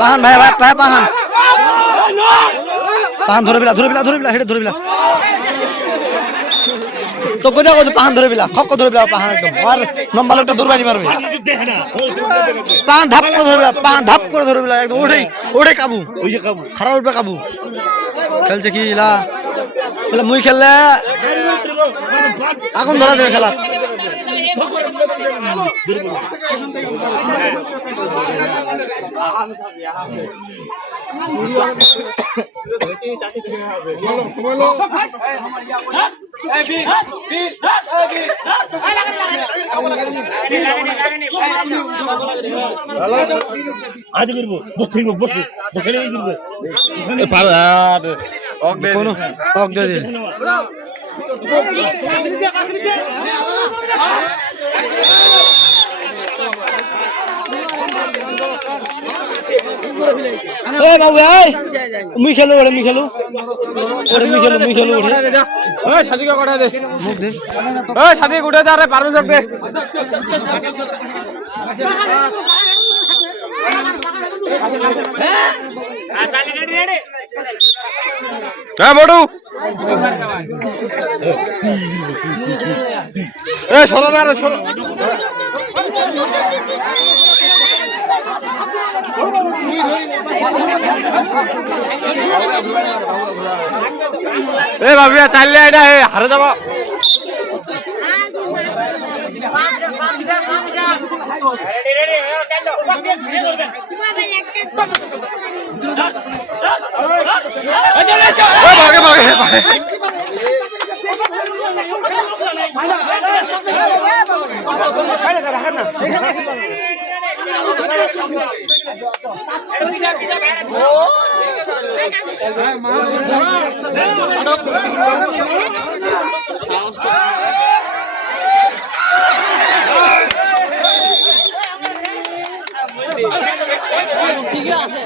পাহান ভাই পাহান ধরে বিলা হেঁটে ধরে বিলা তো কোথা কোথাও পাহান ধরে বিলা খক্ক ধরে বিলা পাহান একদম আর লম্বা লোকটা দূরবানি মারবে পাহান ধাপ করে ধরে বিলা পাহান ধাপ করে ধরে বিলা একদম ওঠে কাবু খারাপ উঠবে কাবু খেলছে কি ইলা মুই খেললে আগুন ধরা দেবে খেলা বাবু মুই খেলো মুই খেলো সাথী কটা দে সাথী উঠে যা রে পারবে দে মোটু সরো না রে সরো ভাবিয়া চাইলে এটা হারে যাব ঠিক আছে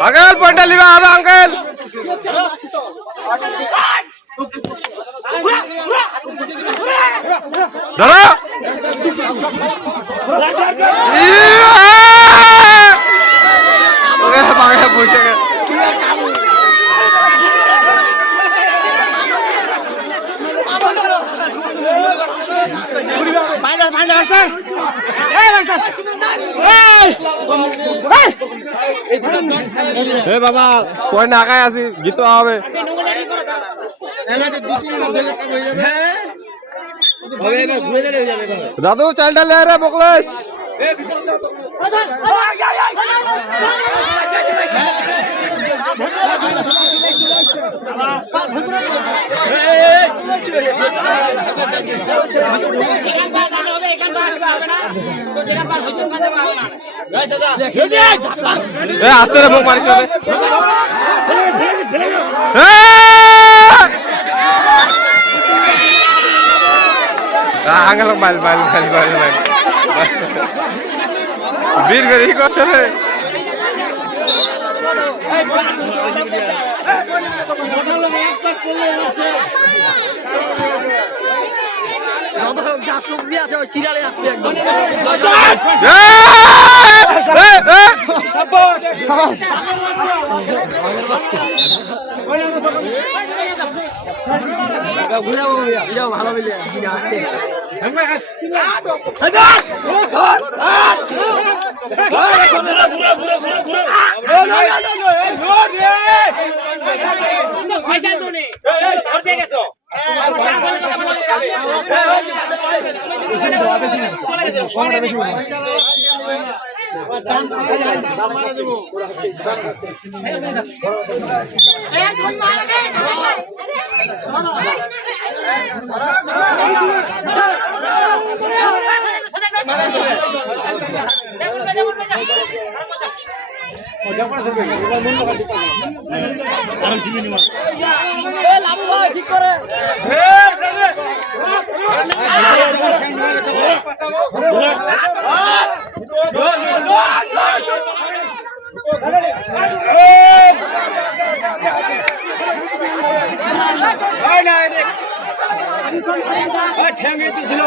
अंकल पॉइंट लिवा अब अंकल धरो ओके भागे पूछेगा बाबा कोई ना आगे आसी जीतो आवे दादू चल डाल ले रे मुकलेश आस्ते रे मुख मारिस आंगल माल बीर बेरी करছে রে যত যা সবজি আছে ওই চিরালে আসবে একদম ভালো আছে ঠিক করে ঠ্যাঙ্গে ছিল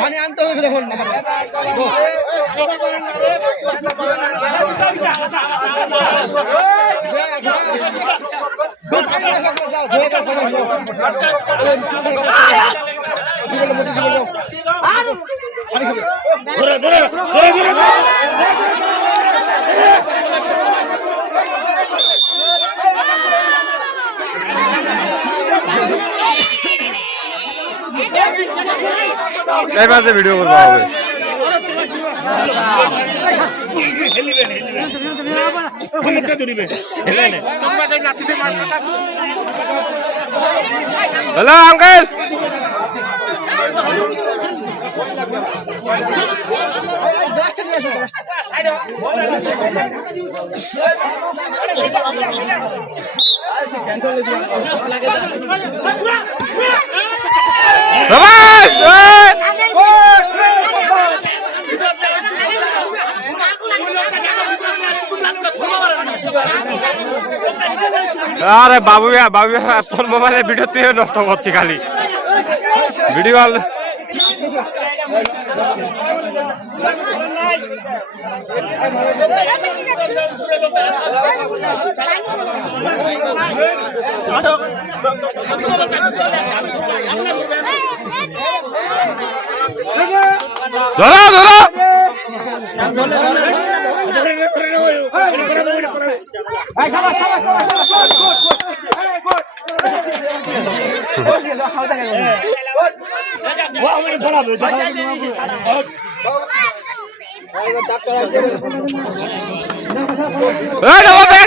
পানি আনতে হবে এখন এই পাশে ভিডিও করতে হবে হ্যালো আঙ্কেল আরে বাবু তোর মোবাইলে ভিডিও তুই নষ্ট করছি খালি ভিডিও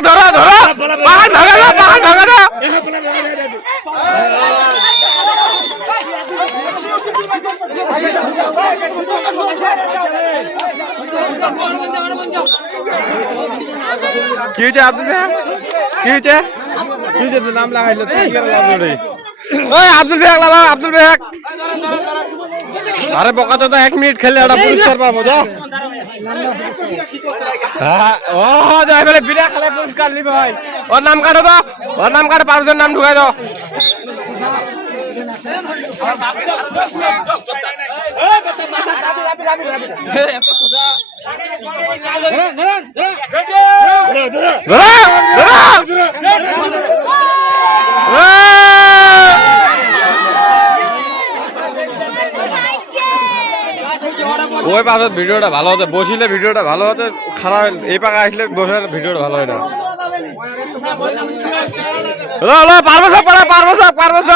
ধরো কি হয়েছে আব্দুল ভাই কি হয়েছে নাম লাগাইলো আব্দুল ভাই আব্দুল ভাই আরে বকা তো 1 মিনিট খেলে একটা পুরস্কার পাবো যাও ও যাই বলে বিনা খেলে পুরস্কার নিবে ভাই ওর নাম কাটো তো ওর নাম কাটো 5 জন নাম ঢুকাই দাও ওই পাশে ভিডিওটা ভালো হতে বসিলে ভিডিওটা ভালো হতে খারাপ এই পাকা আসলে বসে ভিডিওটা ভালো হয় না পারবো সব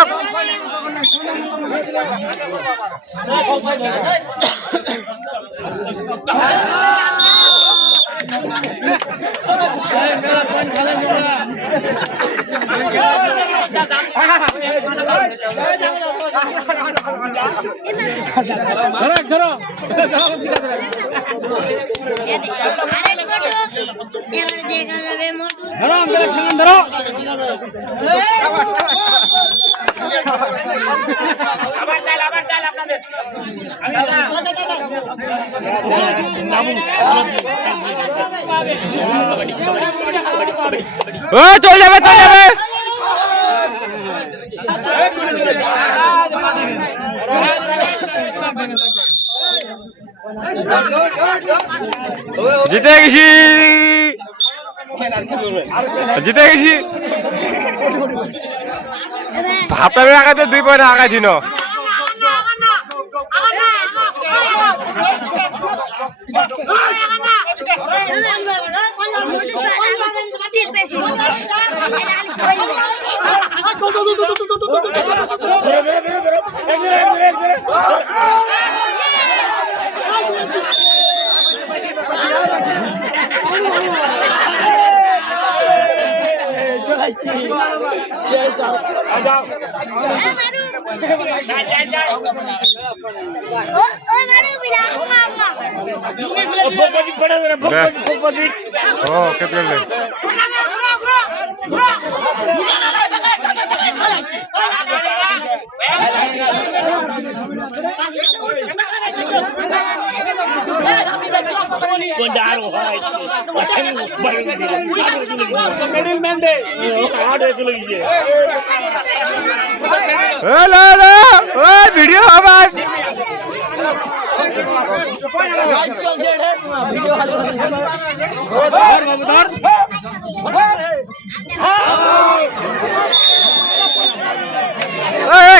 ধরো চলে যাবে চলে যাবে জিতে গেছি জিতে গেছি ভাবটা আগাতে 2 পয়েন্ট আগাইছি না ভিডিও আবার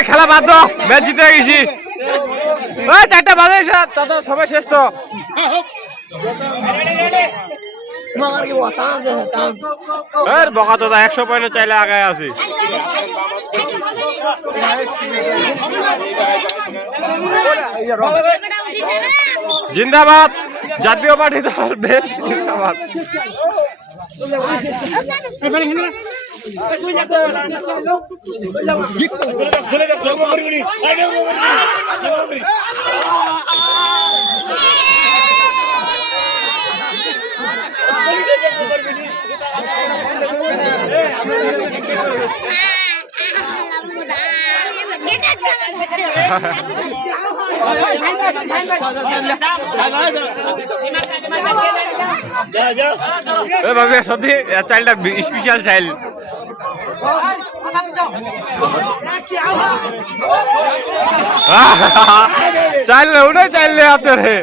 খেলা বাদ দাও ম্যাচ জিতে গেছি 4টা বাজে সবাই শেষ তো বকা তো 100 পয়েন্ট চাইলে আগায় আছি জিন্দাবাদ জাতীয় পার্টি দল জিন্দাবাদ সত্যি চাইল্ডটা স্পেশাল চাইল্ড চাইলে ওটাই চাইলে আছে রে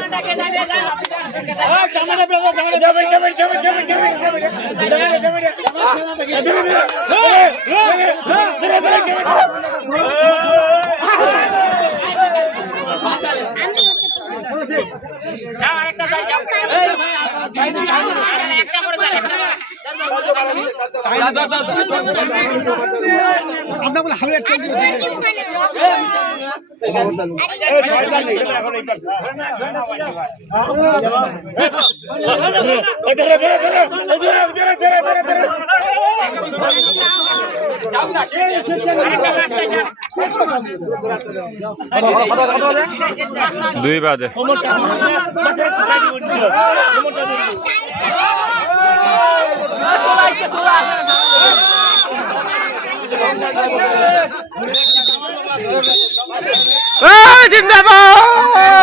দুই বাজে জিন্দাবাদ